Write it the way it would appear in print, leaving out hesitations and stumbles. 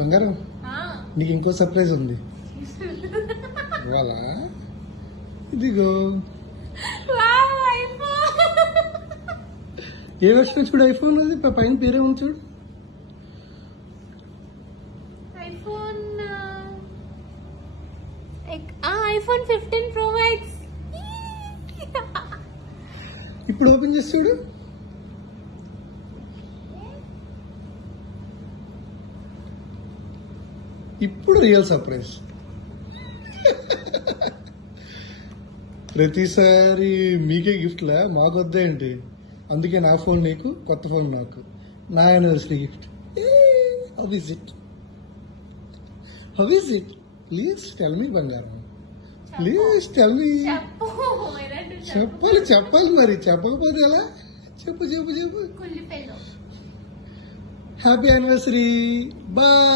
బంగారం, నీకు ఇంకో సర్ప్రైజ్ ఉంది. ఇవాళ ఇదిగో ఏ వచ్చినా చూడు, ఐఫోన్ అది పైన పేరే ఉంది చూడు. iPhone 15 Pro Max. ఇప్పుడు ఓపెన్ చేసి చూడు. ఇప్పుడు రియల్ సర్ప్రైజ్. ప్రతిసారి మీకే గిఫ్ట్లా, మాకొద్దే ఏంటి? అందుకే నా ఫోన్ నీకు, కొత్త ఫోన్ నాకు, నా anniversary gift. How is it? How is it? Please tell me బంగారం, ప్లీజ్ టెల్ మీ. చెప్పాలి మరి, చెప్పకపోతే ఎలా? చెప్పు. Happy anniversary. బాయ్.